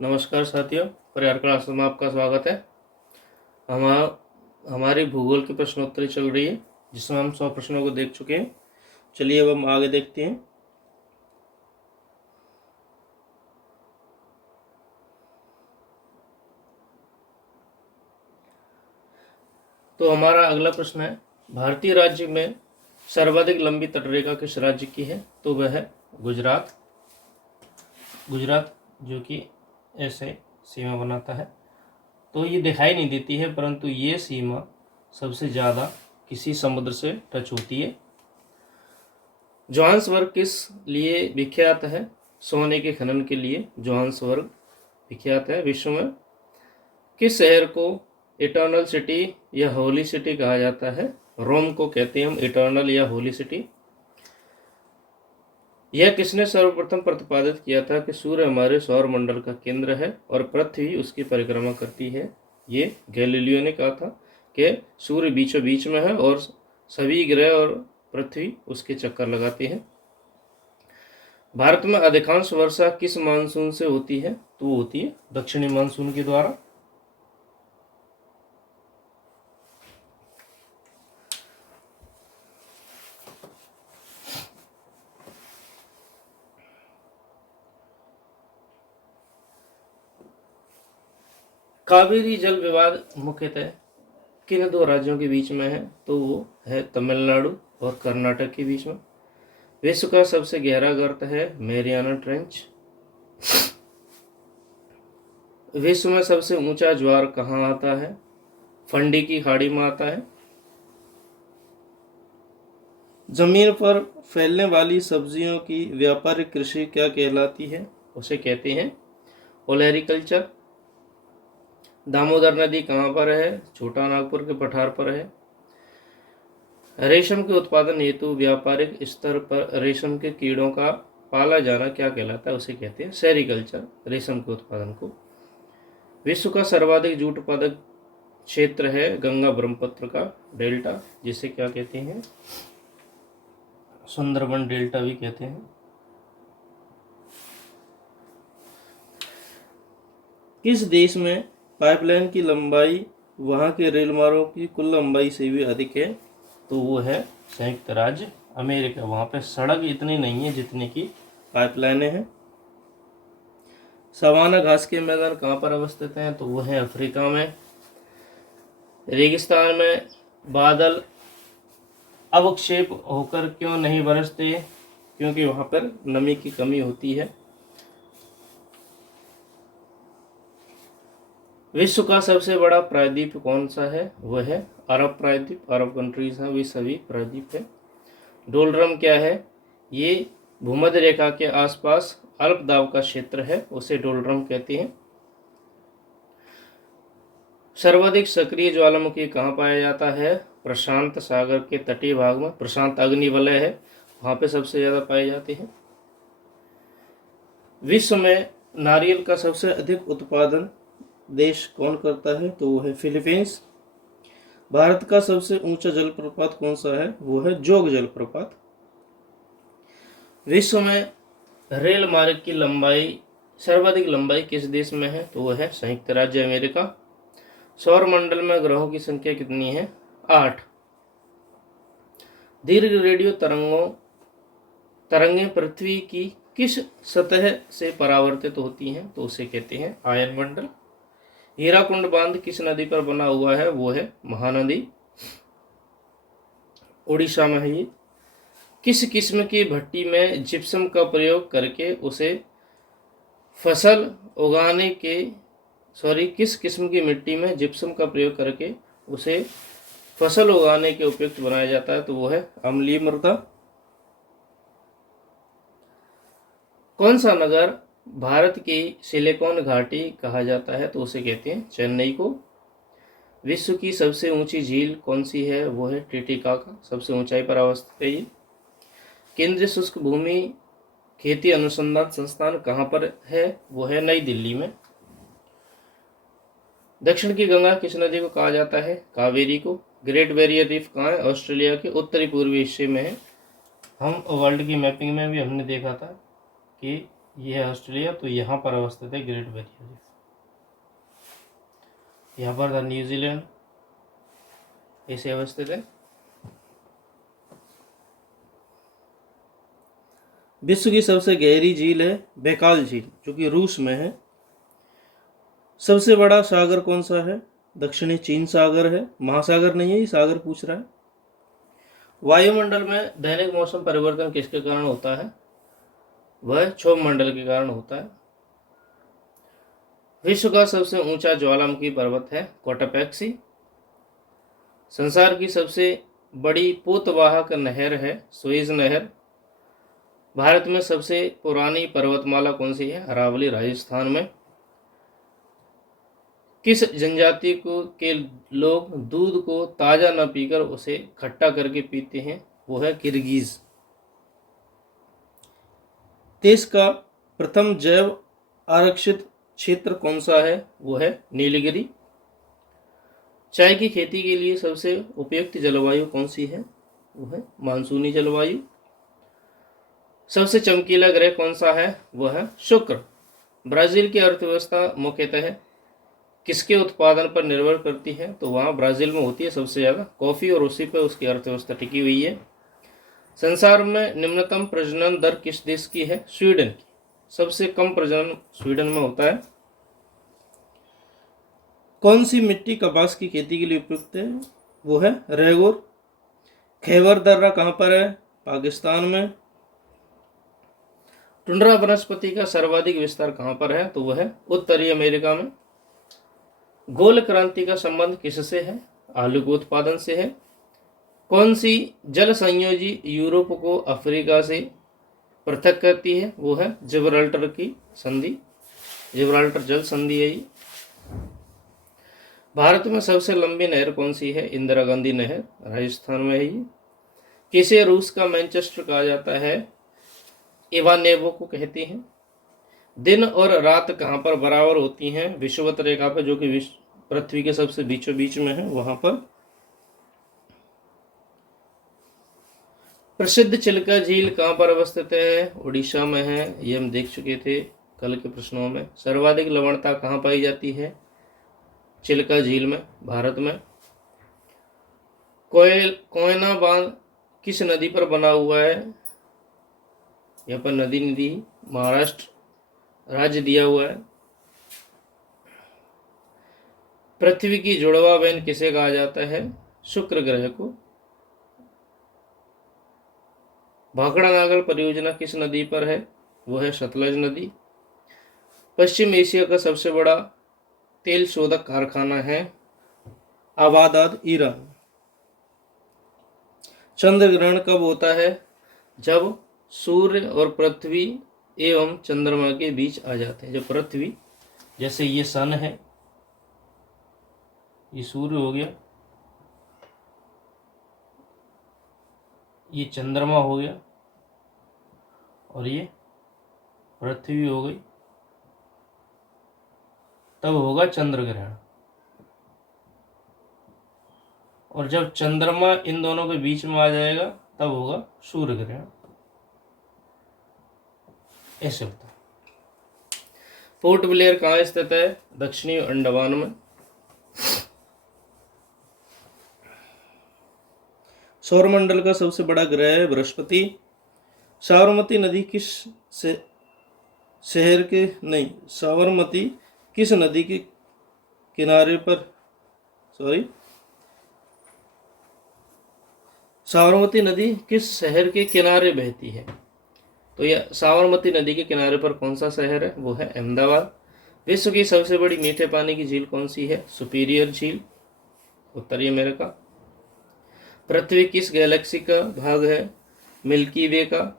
नमस्कार साथियों, परिवार क्लास में आपका स्वागत है। हमारी भूगोल की प्रश्नोत्तरी चल रही है, जिसमें हम 100 प्रश्नों को देख चुके हैं। चलिए अब हम आगे देखते हैं। तो हमारा अगला प्रश्न है, भारतीय राज्य में सर्वाधिक लंबी तटरेखा किस राज्य की है? तो वह है गुजरात। गुजरात जो कि ऐसे सीमा बनाता है, तो ये दिखाई नहीं देती है, परंतु ये सीमा सबसे ज़्यादा किसी समुद्र से टच होती है। जोहान्सबर्ग किस लिए विख्यात है? सोने के खनन के लिए जोहान्सबर्ग विख्यात है। विश्व में किस शहर को इटर्नल सिटी या होली सिटी कहा जाता है? रोम को कहते हैं हम इटर्नल या होली सिटी। यह किसने सर्वप्रथम प्रतिपादित किया था कि सूर्य हमारे सौर मंडल का केंद्र है और पृथ्वी उसकी परिक्रमा करती है? ये गैलीलियो ने कहा था कि सूर्य बीचों बीच में है और सभी ग्रह और पृथ्वी उसके चक्कर लगाते हैं। भारत में अधिकांश वर्षा किस मानसून से होती है? तो वो होती है दक्षिणी मानसून के द्वारा। कावेरी जल विवाद मुख्यतः किन दो राज्यों के बीच में है? तो वो है तमिलनाडु और कर्नाटक के बीच में। विश्व का सबसे गहरा गर्त है मैरियाना ट्रेंच। विश्व में सबसे ऊंचा ज्वार कहाँ आता है? फंडी की खाड़ी में आता है। जमीन पर फैलने वाली सब्जियों की व्यापारिक कृषि क्या कहलाती है? उसे कहते हैं ओलेरिकल्चर। दामोदर नदी कहाँ पर है? छोटा नागपुर के पठार पर है। रेशम के उत्पादन हेतु व्यापारिक स्तर पर रेशम के कीड़ों का पाला जाना क्या कहलाता है? उसे कहते हैं सेरिकल्चर, रेशम के उत्पादन को। विश्व का सर्वाधिक जूट उत्पादक क्षेत्र है गंगा ब्रह्मपुत्र का डेल्टा, जिसे क्या कहते हैं? सुंदरबन डेल्टा भी कहते हैं। किस देश में पाइपलाइन की लंबाई वहां के रेल मार्गों की कुल लंबाई से भी अधिक है? तो वो है संयुक्त राज्य अमेरिका। वहां पे सड़क इतनी नहीं है जितनी की पाइपलाइनें हैं। सवाना घास के मैदान कहाँ पर अवस्थित हैं? तो वो है अफ्रीका में। रेगिस्तान में बादल अवक्षेप होकर क्यों नहीं बरसते? क्योंकि वहां पर नमी की कमी होती है। विश्व का सबसे बड़ा प्रायद्वीप कौन सा है? वह है अरब प्रायद्वीप। अरब कंट्रीज हैं वे सभी प्रायद्वीप है। डोलड्रम क्या है? ये भूमध्य रेखा के आसपास अल्प दाब का क्षेत्र है, उसे डोलड्रम कहते हैं। सर्वाधिक सक्रिय ज्वालामुखी कहाँ पाया जाता है? प्रशांत सागर के तटीय भाग में। प्रशांत अग्नि वलय है, वहां पे सबसे ज्यादा पाए जाते हैं। विश्व में नारियल का सबसे अधिक उत्पादन देश कौन करता है? तो वो है फिलीपींस। भारत का सबसे ऊंचा जलप्रपात कौन सा है? वो है जोग जलप्रपात। विश्व में रेल मार्ग की लंबाई सर्वाधिक लंबाई किस देश में है? तो वह है संयुक्त राज्य अमेरिका। सौर मंडल में ग्रहों की संख्या कितनी है? 8। दीर्घ रेडियो तरंगें पृथ्वी की किस सतह से परावर्तित होती हैं? तो उसे कहते हैं आयन मंडल। हीराकुंड बांध किस नदी पर बना हुआ है? वो है महानदी, उड़ीसा में है ये। किस किस्म की भट्टी में जिप्सम का प्रयोग करके उसे फसल उगाने के किस किस्म की मिट्टी में जिप्सम का प्रयोग करके उसे फसल उगाने के उपयुक्त बनाया जाता है? तो वो है अम्लीय मृदा। कौन सा नगर भारत की सिलिकॉन घाटी कहा जाता है? तो उसे कहते हैं चेन्नई को। विश्व की सबसे ऊंची झील कौन सी है? वो है टिटिकाका, सबसे ऊंचाई पर अवस्थित है ये। केंद्रीय शुष्क भूमि खेती अनुसंधान संस्थान कहाँ पर है? वो है नई दिल्ली में। दक्षिण की गंगा किस नदी को कहा जाता है? कावेरी को। ग्रेट बैरियर रीफ कहाँ है? ऑस्ट्रेलिया के उत्तरी पूर्वी हिस्से में है। हम वर्ल्ड की मैपिंग में भी हमने देखा था कि ये है ऑस्ट्रेलिया, तो यहाँ पर अवस्थित है ग्रेट बैरियर रीफ। यहाँ पर था न्यूजीलैंड, ऐसे अवस्थित है। विश्व की सबसे गहरी झील है बैकाल झील, जो कि रूस में है। सबसे बड़ा सागर कौन सा है? दक्षिणी चीन सागर है, महासागर नहीं है, ये सागर पूछ रहा है। वायुमंडल में दैनिक मौसम परिवर्तन किसके कारण होता है? वह क्षोभ मंडल के कारण होता है। विश्व का सबसे ऊंचा ज्वालामुखी पर्वत है कोटापेक्सी। संसार की सबसे बड़ी पोतवाहक नहर है सुएज नहर। भारत में सबसे पुरानी पर्वतमाला कौन सी है? अरावली, राजस्थान में। किस जनजाति को के लोग दूध को ताजा न पीकर उसे खट्टा करके पीते हैं? वो है किर्गिज। देश का प्रथम जैव आरक्षित क्षेत्र कौन सा है? वो है नीलगिरी। चाय की खेती के लिए सबसे उपयुक्त जलवायु कौन सी है? वो है मानसूनी जलवायु। सबसे चमकीला ग्रह कौन सा है? वह है शुक्र। ब्राजील की अर्थव्यवस्था मुख्यतः किसके उत्पादन पर निर्भर करती है? तो वहाँ ब्राजील में होती है सबसे ज़्यादा कॉफ़ी, और उसी पर उसकी अर्थव्यवस्था टिकी हुई है। संसार में निम्नतम प्रजनन दर किस देश की है? स्वीडन की। सबसे कम प्रजनन स्वीडन में होता है। कौन सी मिट्टी कपास की खेती के लिए उपयुक्त है? वो है रेगोर। खैबर दर्रा कहाँ पर है? पाकिस्तान में। टुंड्रा वनस्पति का सर्वाधिक विस्तार कहाँ पर है? तो वह है उत्तरी अमेरिका में। गोल क्रांति का संबंध किससे है? आलू के उत्पादन से है। कौन सी जल संयोजी यूरोप को अफ्रीका से पृथक करती है? वो है जिब्राल्टर की संधि, जिब्राल्टर जल संधि है ये। भारत में सबसे लंबी नहर कौन सी है? इंदिरा गांधी नहर, राजस्थान में है ये। किसे रूस का मैनचेस्टर कहा जाता है? इवानेवो को कहते हैं। दिन और रात कहाँ पर बराबर होती हैं? विषुवत रेखा पर, जो कि पृथ्वी के सबसे बीचों बीच में है, वहां पर। प्रसिद्ध चिल्का झील कहाँ पर अवस्थित है? उड़ीसा में है, ये हम देख चुके थे कल के प्रश्नों में। सर्वाधिक लवणता कहाँ पाई जाती है? चिल्का झील में, भारत में। कोयना बांध किस नदी पर बना हुआ है? यहाँ पर नदी महाराष्ट्र राज्य दिया हुआ है। पृथ्वी की जुड़वा बहन किसे कहा जाता है? शुक्र ग्रह को। भाखड़ा नागल परियोजना किस नदी पर है? वो है सतलज नदी। पश्चिम एशिया का सबसे बड़ा तेल शोधक कारखाना है आबादाद, ईरान। चंद्र ग्रहण कब होता है? जब सूर्य और पृथ्वी एवं चंद्रमा के बीच आ जाते हैं। जब पृथ्वी, जैसे ये सन है, ये सूर्य हो गया, ये चंद्रमा हो गया, और ये पृथ्वी हो गई, तब होगा चंद्र ग्रहण। और जब चंद्रमा इन दोनों के बीच में आ जाएगा तब होगा सूर्य ग्रहण। ऐसे होता है। पोर्ट ब्लेयर कहाँ स्थित है? दक्षिणी अंडमान में। सौरमंडल का सबसे बड़ा ग्रह है बृहस्पति। साबरमती नदी किस शहर के नहीं साबरमती किस नदी के किनारे पर साबरमती नदी किस शहर के किनारे बहती है? तो यह साबरमती नदी के किनारे पर कौन सा शहर है? वो है अहमदाबाद। विश्व की सबसे बड़ी मीठे पानी की झील कौन सी है? सुपीरियर झील, उत्तरी अमेरिका। पृथ्वी किस गैलेक्सी का भाग है? मिल्की वे का।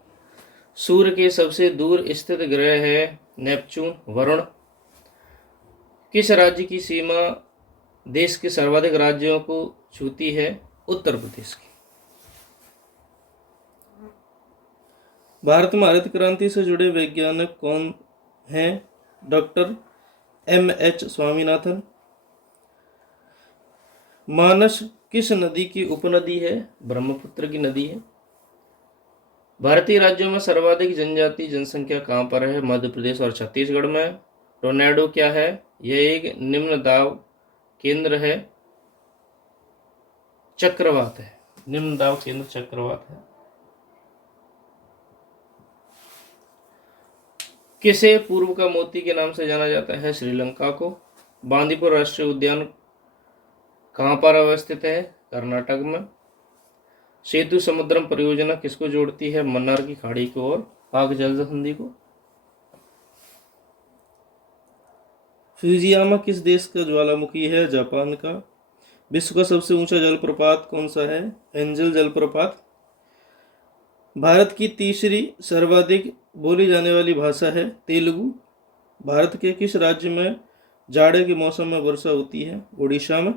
सूर्य के सबसे दूर स्थित ग्रह है नेपच्यून, वरुण। किस राज्य की सीमा देश के सर्वाधिक राज्यों को छूती है? उत्तर प्रदेश की। भारत में हरित क्रांति से जुड़े वैज्ञानिक कौन हैं? Doctor M.H. स्वामीनाथन। मानस किस नदी की उपनदी है? ब्रह्मपुत्र की नदी है। भारतीय राज्यों में सर्वाधिक जनजाति जनसंख्या कहाँ पर है? मध्य प्रदेश और छत्तीसगढ़ में। टोर्नेडो क्या है? यह एक निम्न दाब केंद्र है, चक्रवात है। निम्न दाब केंद्र चक्रवात है। किसे पूर्व का मोती के नाम से जाना जाता है? श्रीलंका को। बांदीपुर राष्ट्रीय उद्यान कहाँ पर अवस्थित है? कर्नाटक में। सेतु समुद्रम परियोजना किसको जोड़ती है? मन्नार की खाड़ी को और पाक जल संधि को। फ्यूजियामा किस देश का ज्वालामुखी है? जापान का। विश्व का सबसे ऊंचा जलप्रपात कौन सा है? एंजल जलप्रपात। भारत की तीसरी सर्वाधिक बोली जाने वाली भाषा है तेलुगु। भारत के किस राज्य में जाड़े के मौसम में वर्षा होती है? उड़ीसा में।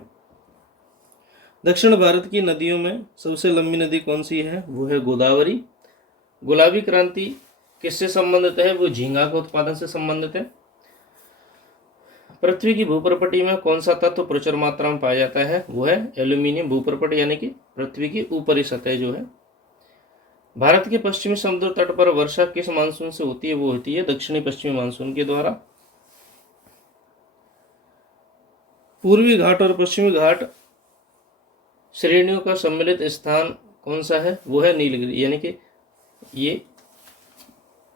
दक्षिण भारत की नदियों में सबसे लंबी नदी कौन सी है? वो है गोदावरी। गुलाबी क्रांति किससे संबंधित है? वो झींगा के उत्पादन से संबंधित है। पृथ्वी की भूप्रपटी में कौन सा तत्व प्रचुर मात्रा में पाया जाता है? वो है एल्यूमिनियम। भूप्रपटी यानी कि पृथ्वी की ऊपरी सतह जो है। भारत के पश्चिमी समुद्र तट पर वर्षा किस मानसून से होती है? वो होती है दक्षिणी पश्चिमी मानसून के द्वारा। पूर्वी घाट और पश्चिमी घाट श्रेणियों का सम्मिलित स्थान कौन सा है? वो है नीलगिरी। यानी कि ये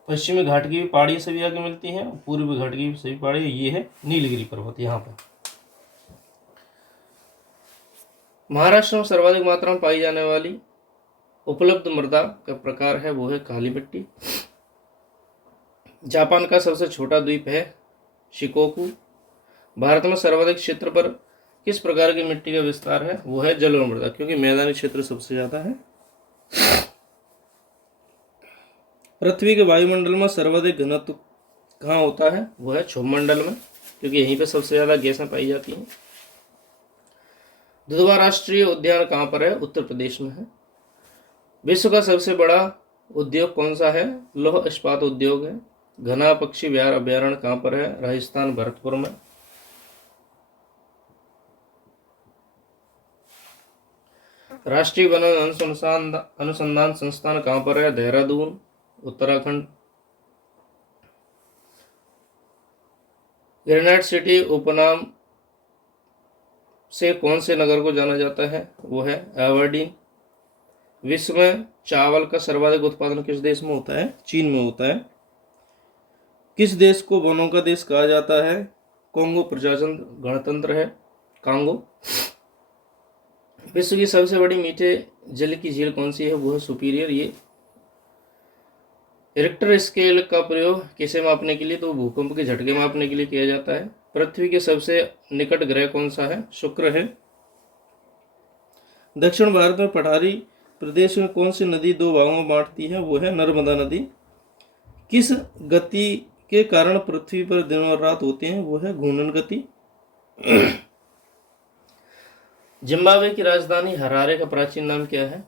पश्चिमी घाट की भी पहाड़ियाँ सभी आगे मिलती हैं, पूर्वी घाट की भी सभी पहाड़ियाँ, ये है नीलगिरी पर्वत। यहाँ पर महाराष्ट्र में सर्वाधिक मात्रा में पाई जाने वाली उपलब्ध मृदा का प्रकार है वो है काली मिट्टी। जापान का सबसे छोटा द्वीप है शिकोकू। भारत में सर्वाधिक क्षेत्र पर किस प्रकार की मिट्टी का विस्तार है? वो है जलोढ़ मृदा, क्योंकि मैदानी क्षेत्र सबसे ज्यादा है। पृथ्वी के वायुमंडल में सर्वाधिक घनत्व कहाँ होता है? वो है क्षोभमंडल में, क्योंकि यहीं पे सबसे ज्यादा गैसें पाई जाती हैं। दुधवा राष्ट्रीय उद्यान कहाँ पर है? उत्तर प्रदेश में है। विश्व का सबसे बड़ा उद्योग कौन सा है? लौह इस्पात उद्योग है। घना पक्षी विहार अभ्यारण्य कहाँ पर है? राजस्थान भरतपुर में। राष्ट्रीय वन अनुसंधान संस्थान कहाँ पर है? देहरादून, उत्तराखंड। ग्रेनाइट सिटी उपनाम से कौन से नगर को जाना जाता है? वो है एबरडीन। विश्व में चावल का सर्वाधिक उत्पादन किस देश में होता है? चीन में होता है। किस देश को वनों का देश कहा जाता है? कांगो प्रजातंत्र गणतंत्र है कांगो। विश्व की सबसे बड़ी मीठे जल की झील कौन सी है? वो है सुपीरियर। ये रिक्टर स्केल का प्रयोग किसे मापने के लिए? तो भूकंप के झटके मापने के लिए किया जाता है। पृथ्वी के सबसे निकट ग्रह कौन सा है? शुक्र है। दक्षिण भारत में पठारी प्रदेश में कौन सी नदी दो भागों में बांटती है? वो है नर्मदा नदी। किस गति के कारण पृथ्वी पर दिन और रात होते हैं? वो है घूर्णन गति। जिम्बाब्वे की राजधानी हरारे का प्राचीन नाम क्या है?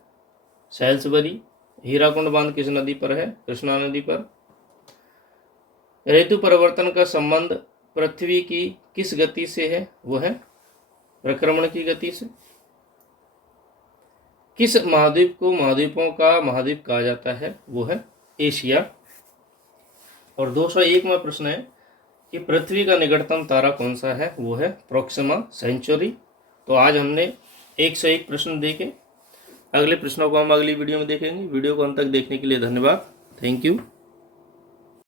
सैल्सबरी। हीराकुंड बांध किस नदी पर है? कृष्णा नदी पर। ऋतु परिवर्तन का संबंध पृथ्वी की किस गति से है? वो है प्रक्रमण की गति से। किस महाद्वीप को महाद्वीपों का महाद्वीप कहा जाता है? वो है एशिया। और 201वां प्रश्न है कि पृथ्वी का निकटतम तारा कौन सा है? वो है प्रोक्सिमा सेंचुरी। तो आज हमने 101 प्रश्न देखे। अगले प्रश्नों को हम अगली वीडियो में देखेंगे। वीडियो को अंत तक देखने के लिए धन्यवाद। Thank you.